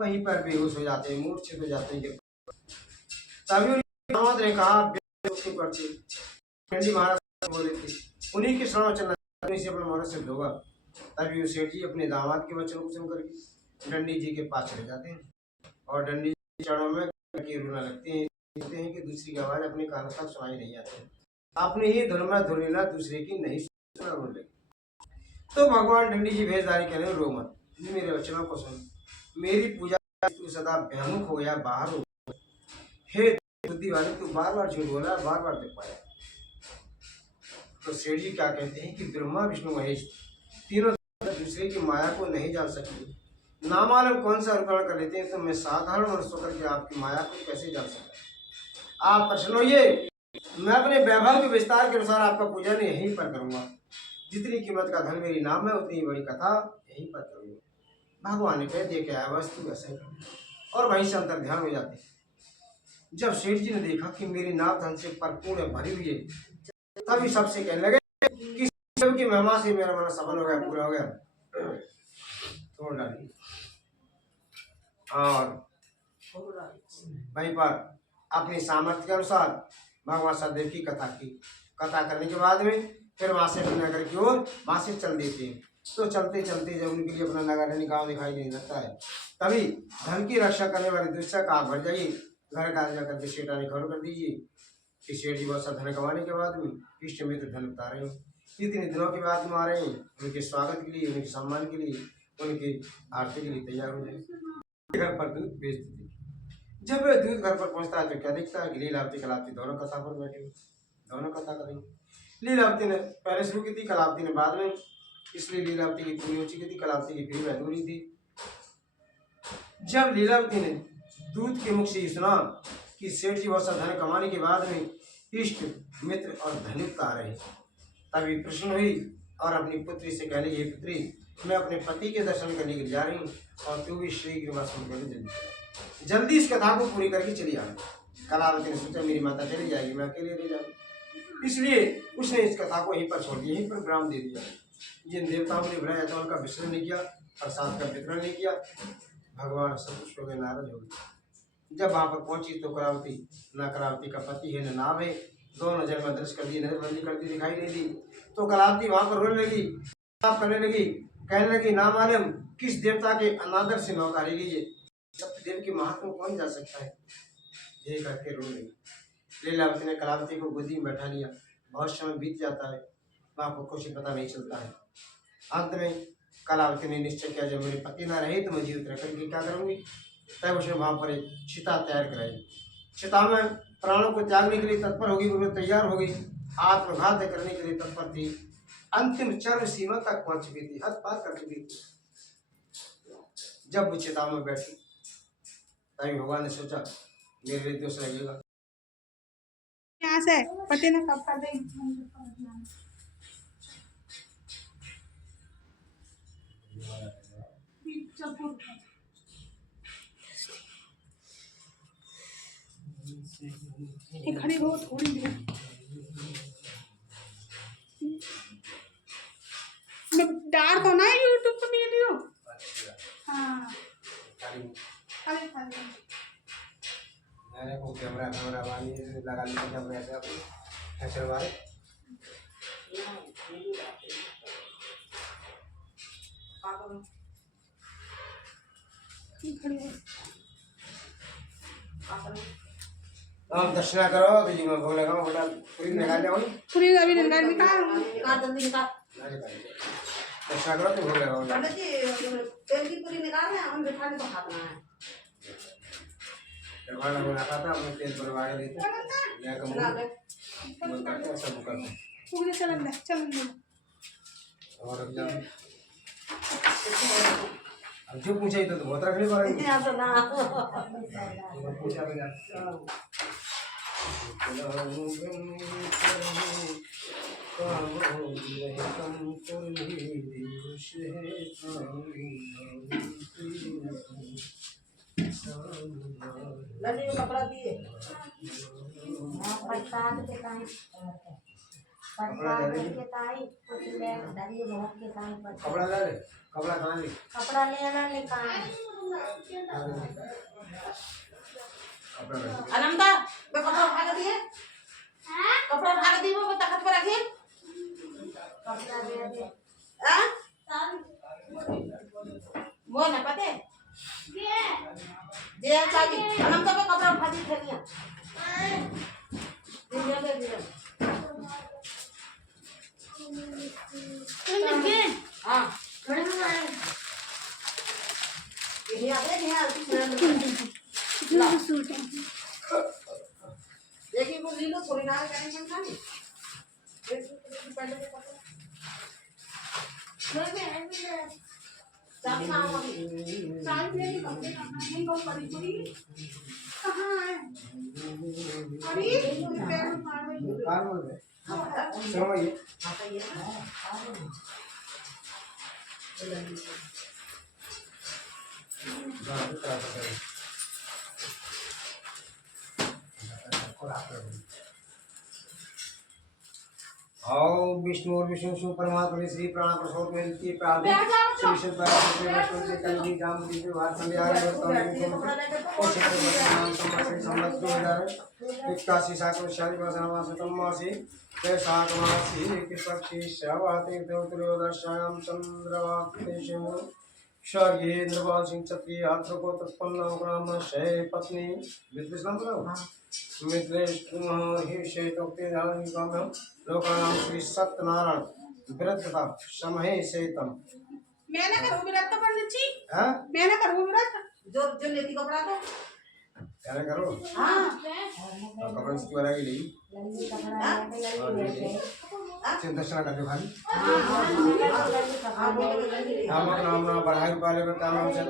वहीं पर बेहोश हो जाते हैं, मूर्छित हो जाते हैं। तभी ने कहा महाराज बोले थे उन्हीं के शरण चलना से अपना मनुष्य सिद्ध होगा। तभी सेठ जी अपने दामाद के वचन को सुनकर के डंडी जी के पास चले जाते हैं और डंडी जी चरणों में रोना लगते हैं। कहते हैं कि दूसरी की आवाज अपने कानों तक सुनाई नहीं आती, अपने ही धुन में धुन लेना दूसरे की नहीं सुना बोले। तो भगवान डंडी जी भेजदारी करें रो मत, मेरे वचनों को सुन, मेरी पूजा तू सदा भ्यामुख हो या बाहर हो। हे बुद्धि वाले तू बार बार झूठ बोला, बार बार देख पाया, तो सेठ जी क्या कहते हैं कि ब्रह्मा विष्णु महेश तीनों दूसरे की माया को नहीं जान सकते। नामालूम कौन सा अनुकरण कर लेते हैं, तो मैं साधारण मनुष्य होकर के आपकी माया को कैसे जान सकता। आप प्रसन्न होइए, मैं अपने वैभव के विस्तार के अनुसार आपका पूजन यहीं पर करूंगा। जितनी कीमत का धन मेरी नाम है, उतनी बड़ी कथा यहीं पर करूंगा। भगवान ने कह दिया क्या है वस्तु वैसे ही, और वहीं से अंतर ध्यान हो जाते। जब सेठ जी ने देखा कि मेरी नाव धन से परिपूर्ण भरी हुई है, तभी सबसे कहने लगे कि शिव की महिमा से मेरा मन सफल हो गया, पूरा हो गया। छोड़ डाली और वहीं पर अपनी सामर्थ्य के अनुसार भगवान सदैव की कथा की। कथा करने के बाद में फिर वहां से अपने नगर की ओर वहां से चल देते हैं। तो चलते चलते जब उनके लिए अपना नगर गाँव दिखाई नहीं देता है, तभी धन की रक्षा करने वाले दुष्ट का भर जाइए, घर का जाकर के सेठा ने खबर कर दीजिए कि सेठ जी बहुत सा धन कमाने के बाद में इष्ट मित्र धन बता रहे हैं। इतने दिनों के बाद में आ रहे हैं, उनके स्वागत के लिए, उनके सम्मान के लिए, उनकी आरती के लिए तैयार हो जाए। घर पर दूध बेचते थे। जब वह दूध घर पर पहुंचता है तो क्या दिखता है कि लीलावती कलावती दोनों कथा पर बैठे हुए, दोनों कथा करेंगे। लीलावती ने पहले शुरू की थी, कलावती ने बाद में, इसलिए लीलावती की पूरी हो चुकी थी, कलावती की फिर अधूरी थी। जब लीलावती ने दूध के मुख से सुना कि सेठ जी बहुत सा धन कमाने के बाद में इष्ट मित्र और धनिक आ रहे, तभी प्रश्न हुई और अपनी पुत्री से कहने लगी, पुत्री मैं अपने पति के दर्शन करने के लिए जा रही हूँ और तू भी शीघ्र जल्दी इस कथा को पूरी करके चली आ। कलावती ने सोचा मेरी माता चली जाएगी, मैं अकेले रह जाऊँ, इसलिए उसने इस कथा को यहीं पर छोड़ दिया, यहीं पर विराम दे दिया। जिन देवताओं ने बुलाया था उनका विसर्जन नहीं किया, प्रसाद का वितरण नहीं किया। भगवान संतुष्ट हो गए, नाराज हो गए। जब वहां पर पहुंची तो करावती न करावती का पति है न नाम है, दोनों जन्म दृश्य कर दी, नजरबंदी कर दी, दिखाई नहीं दी। तो कलावती वहां पर रोने लगी, करने लगी, कहने लगी ना मालूम किस देवता के अनादर से नौकारी गई है, सत्यदेव की महात्मा कौन जा सकता है, ये करके रो लगी। लीलावती ने कलावती को गोदी में बैठा लिया। बहुत समय बीत जाता है, वहां पर कुछ पता नहीं चलता है। अंत में कलावती ने निश्चय किया जब मेरे पति न रहे तो मैं जीवित रखकर के क्या करूंगी। तब उसने वहां पर एक चिता तैयार कराई। चिता में प्राणों को त्यागने के लिए तत्पर होगी, वो तैयार हो गई, आत्मघात करने के लिए तत्पर थी, अंतिम चरम सीमा तक पहुंच चुकी थी, हद पार कर चुकी थी। जब वो चिता में बैठी तभी भगवान ने सोचा मेरे लिए दोष लगेगा। यहाँ से पति ने कब कर दी खड़ी हो थोड़ी देर मैं डाल तो ना यूट्यूब पे वीडियो। हाँ खाली खाली मैंने को कैमरा वाली लगा लिया, कैमरा से अपने ऐसे वाले आप दर्शना करो तो जी मैं भोग लगाऊं, बेटा पूरी निकाल ले, पूरी अभी निकाल दर्शना करो तो भोग लगाओ। पंडित जी तेल की पूरी निकाल रहे हैं, हम बिठाने को खाना है। खाना बना खाता मैं तेल भरवा के देते मैं कम बोल करते सब करते पूरी चलन दे और अब जो पूछा तो बहुत रखने पड़ेंगे यहाँ तो ना पूछा भी लड़ी में कपड़ा दिए प्रसाद के टाइम प्रसाद के टाइम कुछ ले धरी भोग के टाइम पर कपड़ा ले ले, कपड़ा कहाँ ले, कपड़ा लेना निकाल अनंता मैं कपड़ा उठा के दिए, कपड़ा उठा के दिए वो तख्त पर रखिए, कपड़ा दे दे वो ना पते दे चाहिए। अनंता पे कपड़ा उठा दी थैलियां दे हाँ ये आ गए देखिए वो लीलो थोड़ी ना करेंगे खाने पहले के कपड़े चाबी मांगो अभी। चाय पीने के कपड़े कहाँ हैं? कौन पड़ी पूरी कहाँ है? अरे पैर में फाड़ रही है। कार बोल रहे सुनो ये आओ विष्णु और विष्णु शिव परमात्मा श्री प्राण प्रसोद में की प्रार्थना श्री सदाशिव वैष्णव कल की जाम की विवाह संध्यारे नाम संवत्सर संवत 2081 साकुर शाली वसनवासतम मासी वैशाख मासी कृष्णपक्षी श्रावती त्रयोदशायां चंद्रवातेषु स्वर्गीय नृपाल सिंह क्षत्रिय आत्र को तत्पन्न ग्राम शय पत्नी विद्वेष नाम बोलो मित्रेश कुमार ही शेतोक्ति जानी काम्यम लोकानां श्री सत्यनारायण व्रतता समहे सेतम मैंने करूँ व्रत पंडित जी हां मैंने करूँ व्रत जो जो लेती कपड़ा तो क्या करो हाँ कपड़े की वाला की ली दर्शन कर दो खाली नाम नाम बढ़ाई पाले में काम से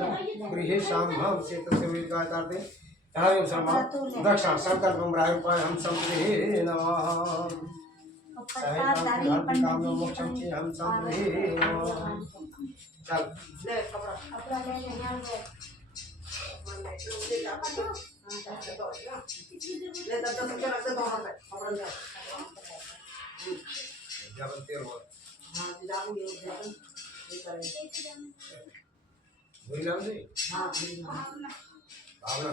गृह शाम हम से तस्वीर का करते हरि शर्मा दक्षिण संकल्प बढ़ाई पाए हम संप्रीहि नमः काम में मोक्षम की हम संप्रीहि नमः चल ले कपड़ा कपड़ा ले ले यहाँ पे ले तब तक के रख दे दोनों पे कपड़ा ले जब तेरे हो हाँ जाऊँ ये करेंगे वही नाम से हाँ भावना भावना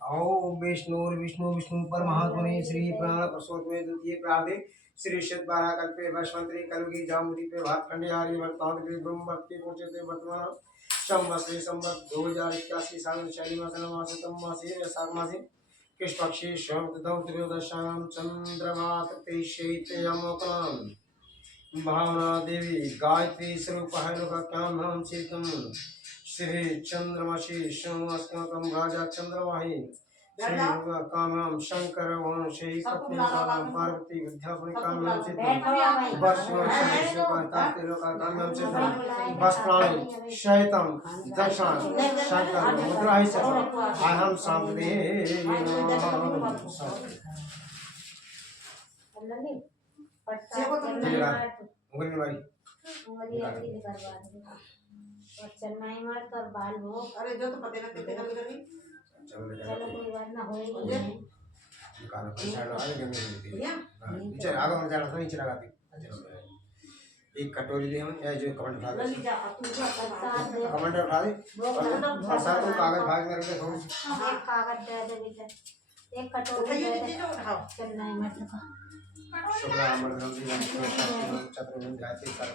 आओ विष्णु विष्णु विष्णु परमात्मने श्री प्राण प्रसोद में द्वितीय प्रार्थे श्री शत 12 कल्पे वर्षमंत्री कलुगी जामुदी पे भातखंडे आर्य वर्तमान के ब्रह्म भक्ति पहुंचते वर्तमान संवत्सरे संवत 2081 साल शैली मासन मासतम मासे वैशाख मासे कृष्ण पक्षी शब्दौ त्रयोदशायां चंद्रमात तेषैतयमोकम भावना देवी गायत्री स्वरूप है लोका काम हम चितम श्री चंद्रमसी सोमस्कम राजा चंद्रवाही श्री कामम शंकर वंशी पत्नी कामम पार्वती विद्यापति कामम चितम बस ताते लोका कामम चितम बस प्राणी शैतम दक्षिण शंकर मुद्राहि सतम अहम सांपदे नहीं सेवा तो पट्टा उंगली मारी उंगली ऐसी करवा दे और चलना ही मार कर बाल वो अरे जो तो पते ना कितने कभी कभी चलो कोई बात ना हो ही ये कान पर साइड लगा के नहीं या नीचे आगे हम जाना नीचे लगाती एक कटोरी ले हम ये जो कमेंट उठा दे लली जा तू जा प्रसाद दे कमेंट उठा दे और साथ में कागज भाग में रख दे एक कागज दे दे बेटा एक कटोरी उठाइए दे ये दे चीज उठाओ चलना ही मत का शुक्ला अमरधन जी चतुर्भुज गायत्री सर्व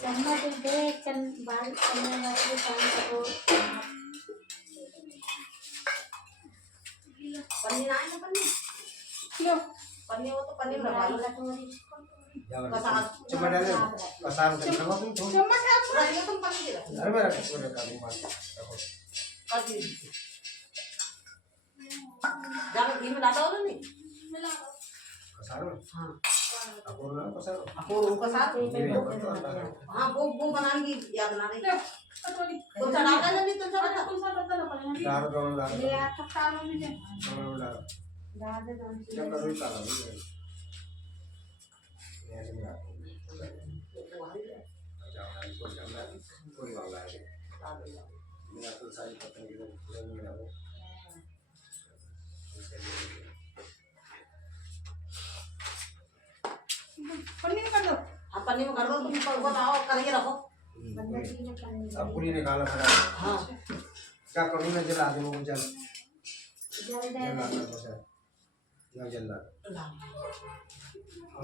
चलना तो दे चल बाल चलने वाले काम करो पन्नी ना है पन्नी लो पन्नी वो तो पन्नी में लगा लो कटोरी चम्मच डाल कसार में रखो तुम थोड़ी चम्मच है आपका ये तुम पन्नी दे रखो अरे मेरा छोटे का दूंगा रखो कर दी जाके घी में डालो ना नहीं मिला दो कसार में हाँ अकोर ना कसार वो उनका साथ ये भी अपन हाँ वो बनाने की याद ना नहीं लो कटोरी तो चढ़ा देना नहीं तो चढ़ा कौन सा बर्तन है पहले दार कौन दार ले आ तो चार में दे कौन दार डाल दे दोनों क्या चीजें करो काला नहीं ऐसे में आप जाओ इसको जाना कोई वाला है मेरा तो सारी पत्नी की तो नहीं है वो पन्नी में कर दो हाँ पन्नी में कर दो तुम बताओ करके रखो बंदर जी ने करनी अब पूरी निकाला पड़ा हाँ क्या करूँ मैं जला दूँ वो जल जल दे जला कर बचा ना जला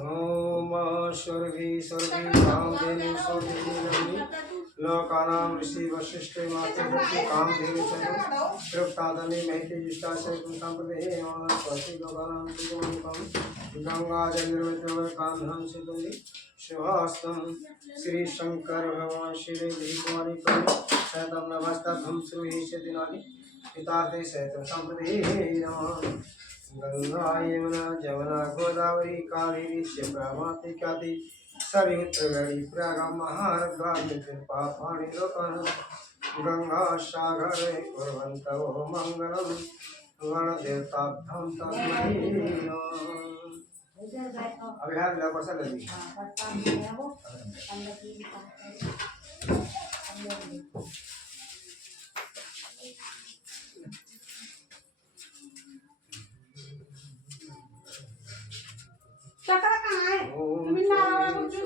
ओम स्वर्गी स्वर्गी कामधेनु स्वर्गी नमि लोकानां ऋषि वशिष्ठ माते भक्ति कामधेनु चलो तृप्तादनि महिते जिष्टा से संपदे स्वाति लोकानां तुमकं गंगा जल कांधन सिंधु शिवास्तम श्री शंकर भगवान श्री कुमारी शतम नमस्तम श्रूयेष दिनानि पिताते शतम संप्रति गंगा यमुना जमुना गोदावरी कावेरी ब्रह्मति ख्याति सरित्री प्रगम महारद्वारि पापानि लोकन गंगा सागरे कुर्वन्तु मंगलम वनदेवताभ्यां तस्मै अभी हाथ लगा परसा लगी चक्र कहाँ है? तुम्हें ना रहा है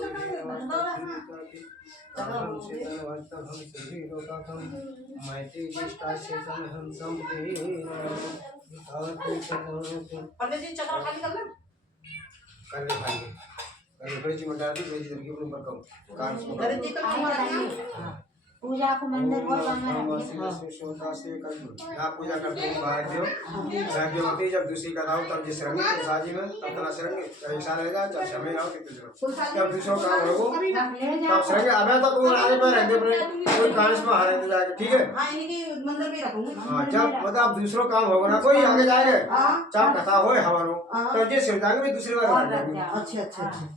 कुछ पंडित जी चक्र खाली कर ले करने खाएंगे करने बड़ी चीज मंडा दी बड़ी चीज के ऊपर कम कार से पंडित जी तो नहीं करते पूजा को मंदिर बहुत बनाना से यहाँ पूजा करते हैं बाहर जो होती है जब दूसरी का दाव तब जिस रंग के शादी में तब तना शरंग ऐसा रहेगा जब समय आओ कि दूसरा जब दूसरा काम हो तब शरंग अबे तक वो आगे पर रहते पर कोई कांच में हारे तो जाएगा ठीक है हां इन्हीं के मंदिर में रखूंगा हां जब मतलब दूसरा काम होगा ना कोई आगे जाएगा चाप कथा होए हमारो तो जे शिवदांग भी दूसरी बार अच्छा अच्छा अच्छा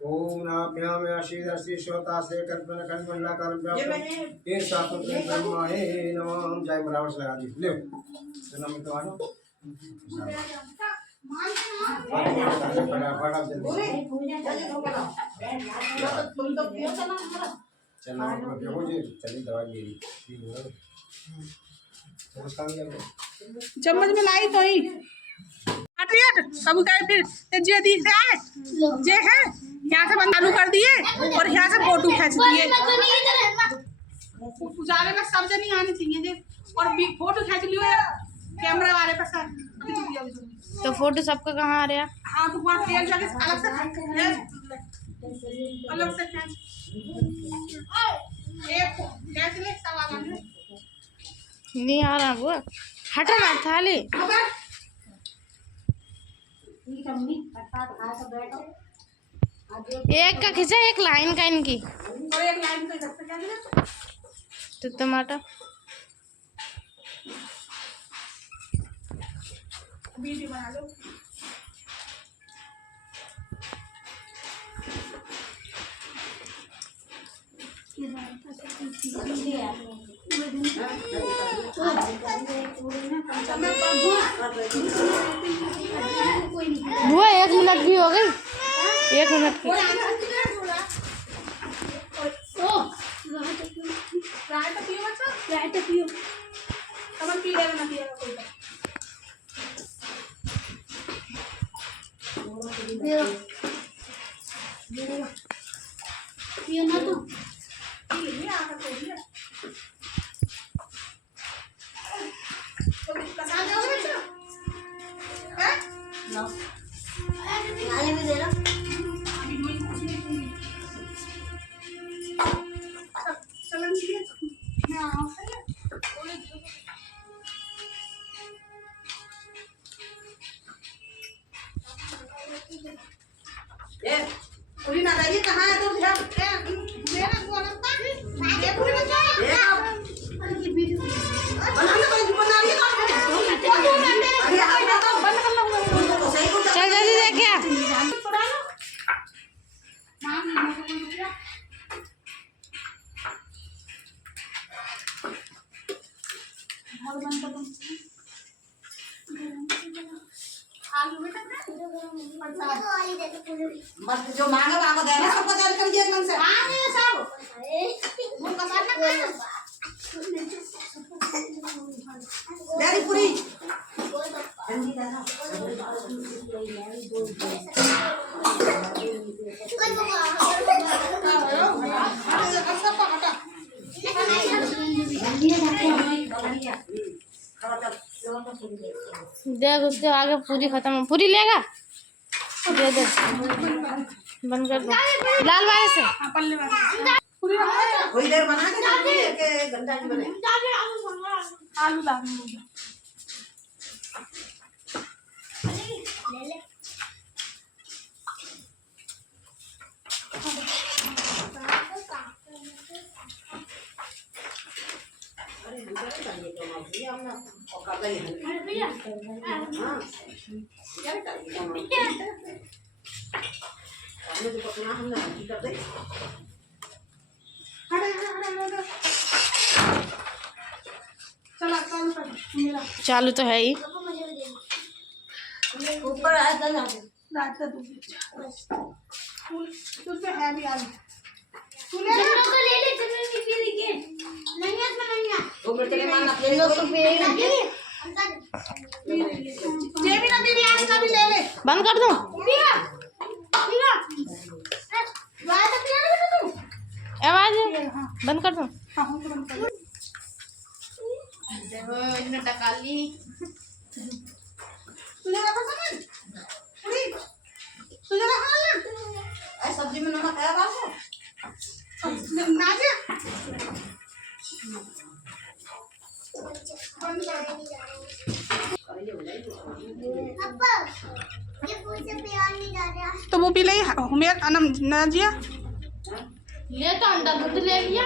ओम नाभ्याम आशीर्वाद श्री श्रोता से कल्पना कल्पना कर ये मैंने फिर सातों के ब्रह्माए नमः जय बराबर से लगा दी ले तो नम तो आनो फटाफट जल्दी तुम तो पियो था ना हमारा चलना मैं पियो जी चली दवाई मेरी उसका चम्मच में लाई तो ही हटिए सब गए फिर जे दी से आए जे है यहाँ से बंद चालू कर दिए और यहाँ से फोटो खींच दिए उजाले में सब जनी आनी चाहिए जे और फोटो खींच लियो कैमरा वाले पे सर तो फोटो सबका कहाँ आ रहा है? हाँ तो वहाँ तेल जाके अलग से खींच एक खींच ले सब आ गए नहीं आ रहा वो हटा ना थाली एक का खींचा एक लाइन का इनकी और एक लाइन पे करते क्या दिया तो टमाटर वीडियो बना लो बुआ 1 मिनट भी हो गई 1 मिनट की ए पूरी ना रही कहां है तू ध्यान मेरा को लगता है ये पूरी बचा ये वीडियो बना रही है अरे आप तो बंद कर लो तो सही को चल जल्दी देख क्या थोड़ा लो और बंद कर दो आलू बेटा बस जो मांगा बाबा दे रहा सबको तैयार कर दिया एकदम से आ गए सब वो कसा ना मेरी पूरी खड़ा कर देख उसके आगे पूरी खत्म है। पूरी लेगा दे दे बंद कर दो लाल वाले से। हाँ, पल्ले वाला पूरी रखो। थोड़ी देर बना के डाल दिए कि गंदा नहीं बने। आलू डाल दो। अरे हम क्या करेंगे तो हम भी हम ना और कर देंगे। हाँ क्या करेंगे हम हमने जो पकना हमने हल्की कर दे। चला चालू कर मेरा चालू तो है ही। ऊपर आ जा रात का दूध फूल उसमें है भी आलू तू ले ला। वो मिर्च के मारना इन लोग को पेड़ लगे ये भी ना मेरी आज का भी ले ले। बंद कर दूं आवाज बंद कर दूं। हाँ हाँ तो बंद कर दो। देखो इसने टका ली। तुझे रखा सामान पूरी तुझे रखा ना सब्जी में नमक है बाबू ना जा बंद कर तो वो भी ले हुमेर अनम नाजिया ले तो अंडा दूध ले लिया।